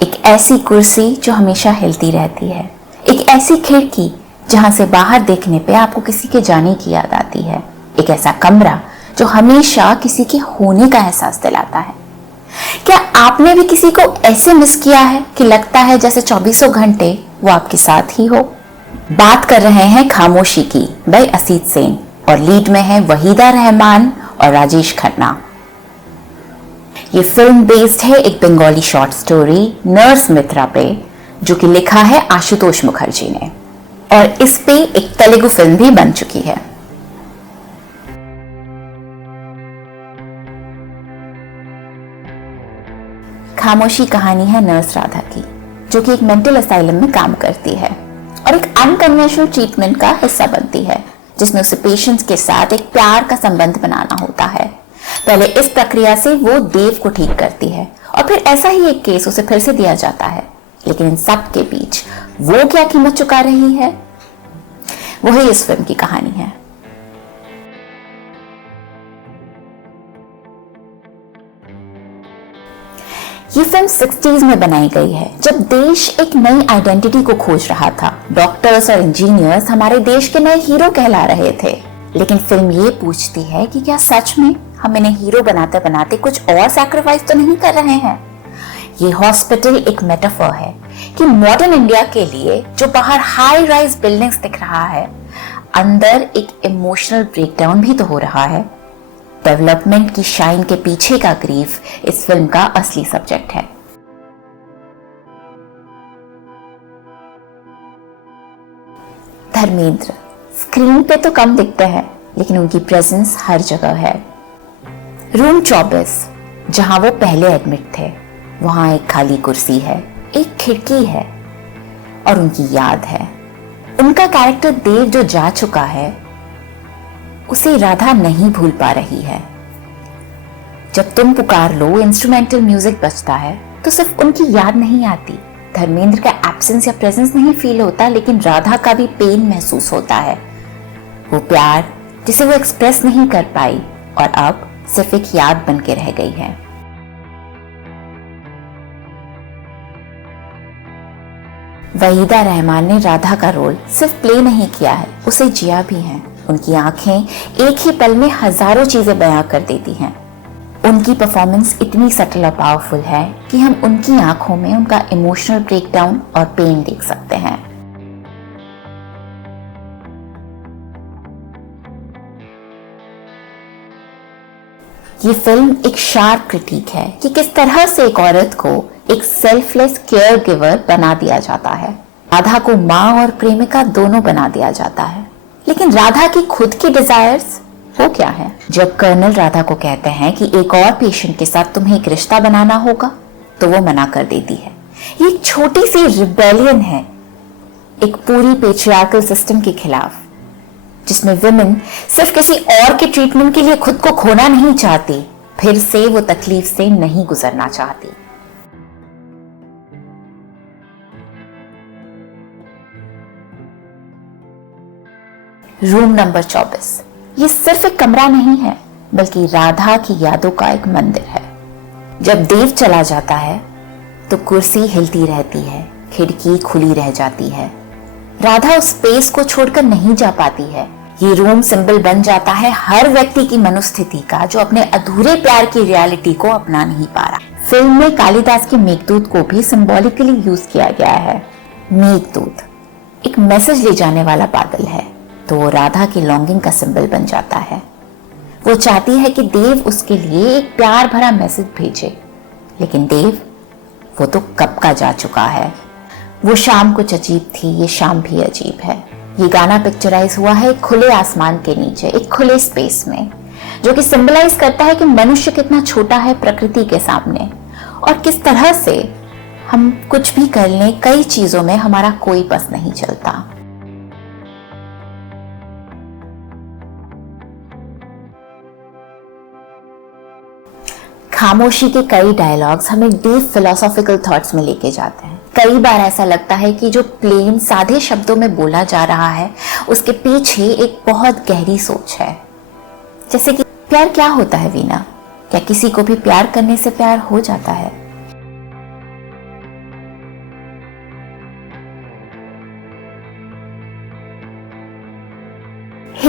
एक ऐसी कुर्सी जो हमेशा हिलती रहती है, एक ऐसी खिड़की जहां से बाहर देखने पे आपको किसी के जाने की याद आती है, एक ऐसा कमरा जो हमेशा किसी के होने का एहसास दिलाता है। क्या आपने भी किसी को ऐसे मिस किया है कि लगता है जैसे 24 घंटे वो आपके साथ ही हो? बात कर रहे हैं खामोशी की बाय असीत सेन और लीड में है वहीदा रहमान और राजेश खन्ना। ये फिल्म बेस्ड है एक बंगाली शॉर्ट स्टोरी नर्स मित्रा पे, जो कि लिखा है आशुतोष मुखर्जी ने, और इस पे एक तेलुगु फिल्म भी बन चुकी है। खामोशी कहानी है नर्स राधा की, जो कि एक मेंटल असाइलम में काम करती है और एक अनकन्वेंशनल ट्रीटमेंट का हिस्सा बनती है, जिसमें उसे पेशेंट्स के साथ एक प्यार का संबंध बनाना होता है। पहले इस प्रक्रिया से वो देव को ठीक करती है और फिर ऐसा ही एक केस उसे फिर से दिया जाता है, लेकिन इन सब के बीच वो क्या कीमत चुका रही है, वही इस फिल्म की कहानी है। ये फिल्म 60s में बनाई गई है, जब देश एक नई आइडेंटिटी को खोज रहा था। डॉक्टर्स और इंजीनियर्स हमारे देश के नए हीरो कहला रहे थे, लेकिन फिल्म ये पूछती है कि क्या सच में हम इन्हें हीरो बनाते बनाते कुछ और सैक्रिफाइस तो नहीं कर रहे हैं। ये हॉस्पिटल एक मेटाफर है कि मॉडर्न इंडिया के लिए जो बाहर हाई राइज बिल्डिंग्स दिख रहा है, अंदर एक इमोशनल ब्रेकडाउन भी तो हो रहा है। डेवलपमेंट की शाइन के पीछे का ग्रीफ इस फिल्म का असली सब्जेक्ट है। धर्मेंद्र स्क्रीन पे तो कम दिखते हैं, लेकिन उनकी प्रेजेंस हर जगह है। रूम 24, जहां वो पहले एडमिट थे, वहां एक खाली कुर्सी है, एक खिड़की है और उनकी याद है। उनका कैरेक्टर देव जो जा चुका है, उसे राधा नहीं भूल पा रही है। जब तुम पुकार लो इंस्ट्रूमेंटल म्यूजिक बजता है तो सिर्फ उनकी याद नहीं आती, धर्मेंद्र का एब्सेंस या प्रेजेंस नहीं फील होता, लेकिन राधा का भी पेन महसूस होता है। वो प्यार जिसे वो एक्सप्रेस नहीं कर पाई और अब सिर्फ एक याद बन के रह गई है। वहीदा रहमान ने राधा का रोल सिर्फ प्ले नहीं किया है, उसे जिया भी है। उनकी आंखें एक ही पल में हजारों चीजें बयां कर देती हैं। उनकी परफॉर्मेंस इतनी सटल और पावरफुल है कि हम उनकी आंखों में उनका इमोशनल ब्रेकडाउन और पेन देख सकते हैं। ये फिल्म एक शार्प क्रिटिक है कि किस तरह से एक औरत को एक सेल्फलेस केयर गिवर बना दिया जाता है। राधा को माँ और प्रेमिका दोनों बना दिया जाता है, लेकिन राधा की खुद की डिजायर्स वो क्या है? जब कर्नल राधा को कहते हैं कि एक और पेशेंट के साथ तुम्हें एक रिश्ता बनाना होगा, तो वो मना कर देती है। ये एक छोटी सी रिबेलियन है एक पूरी पेट्रियार्कल सिस्टम के खिलाफ, जिसमें विमेन सिर्फ किसी और के ट्रीटमेंट के लिए खुद को खोना नहीं चाहती, फिर से वो तकलीफ से नहीं गुजरना चाहती। रूम नंबर 24 ये सिर्फ एक कमरा नहीं है, बल्कि राधा की यादों का एक मंदिर है। जब देव चला जाता है तो कुर्सी हिलती रहती है, खिड़की खुली रह जाती है। राधा उस स्पेस को छोड़कर नहीं जा पाती है। ये रूम सिंबल बन जाता है हर व्यक्ति की मनोस्थिति का, जो अपने अधूरे प्यार की रियलिटी को अपना नहीं पा रहा। फिल्म में कालिदास के मेघदूत को भी सिंबॉलिकली यूज किया गया है। मेघदूत एक मैसेज ले जाने वाला बादल है, तो वो राधा की लॉन्गिंग का सिंबल बन जाता है। वो चाहती है कि देव उसके लिए एक प्यार भरा मैसेज भेजे, लेकिन देव वो तो कब का जा चुका है। वो शाम कुछ अजीब थी, ये शाम भी अजीब है। ये गाना पिक्चराइज हुआ है एक खुले आसमान के नीचे, एक खुले स्पेस में, जो कि सिंबलाइज करता है कि मनुष्य कितना छोटा है प्रकृति के सामने और किस तरह से हम कुछ भी कर लें, कई चीजों में हमारा कोई बस नहीं चलता। खामोशी के कई डायलॉग्स हमें डीप फिलोसॉफिकल थॉट्स में लेके जाते हैं। कई बार ऐसा लगता है कि जो प्लेन सादे शब्दों में बोला जा रहा है, उसके पीछे एक बहुत गहरी सोच है। जैसे कि प्यार क्या होता है वीना? क्या किसी को भी प्यार करने से प्यार हो जाता है?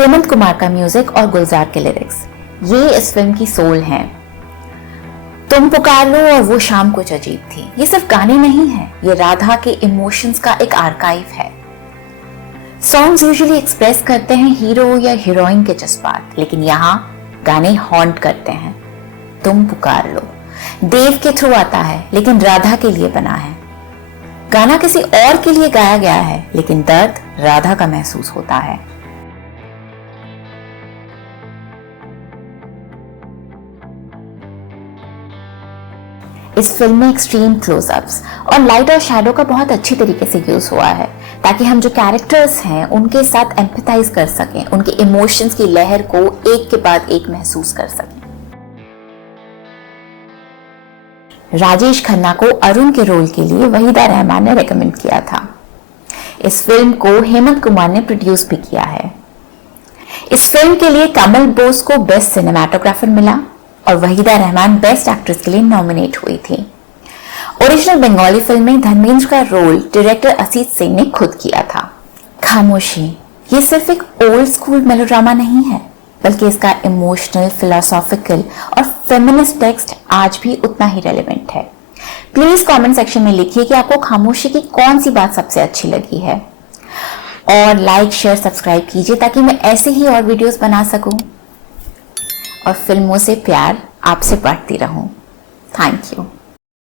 हेमंत कुमार का म्यूजिक और गुलजार के लिरिक्स, ये इस फिल्म की सोल हैं। तुम पुकार लो और वो शाम कुछ अजीब थी, ये सिर्फ गाने नहीं हैं, ये राधा के इमोशंस का एक आर्काइव है। सॉन्ग्स यूजुअली एक्सप्रेस करते हैं हीरो या हीरोइन के जज्बात, लेकिन यहाँ गाने हॉन्ट करते हैं। तुम पुकार लो देव के थ्रू आता है, लेकिन राधा के लिए बना है। गाना किसी और के लिए गाया गया है, लेकिन दर्द राधा का महसूस होता है। इस फिल्म में एक्सट्रीम क्लोजअप्स और लाइट और शैडो का बहुत अच्छी तरीके से यूज हुआ है, ताकि हम जो कैरेक्टर्स हैं उनके साथ एम्पैथाइज कर सकें, उनके इमोशंस की लहर को एक के बाद एक महसूस कर सकें। राजेश खन्ना को अरुण के रोल के लिए वहीदा रहमान ने रेकमेंड किया था। इस फिल्म को हेमंत कुमार ने प्रोड्यूस भी किया है। इस फिल्म के लिए कमल बोस को बेस्ट सिनेमाटोग्राफर मिला और वहीदा रहमान बेस्ट एक्ट्रेस के लिए नॉमिनेट हुई थी। ओरिजिनल बंगाली फिल्म में धर्मेंद्र का रोल डायरेक्टर असीत सिंह ने खुद किया था। खामोशी ये सिर्फ एक ओल्ड स्कूल मेलोड्रामा नहीं है, बल्कि इसका इमोशनल, फिलोसॉफिकल और फेमिनिस्ट टेक्स्ट आज भी उतना ही रेलेवेंट है। प्लीज कमेंट सेक्शन में लिखिए कि आपको खामोशी की कौन सी बात सबसे अच्छी लगी है, और लाइक, शेयर, सब्सक्राइब कीजिए ताकि मैं ऐसे ही और वीडियोस बना सकूं और फिल्मों से प्यार आपसे बांटती रहूं। Thank you.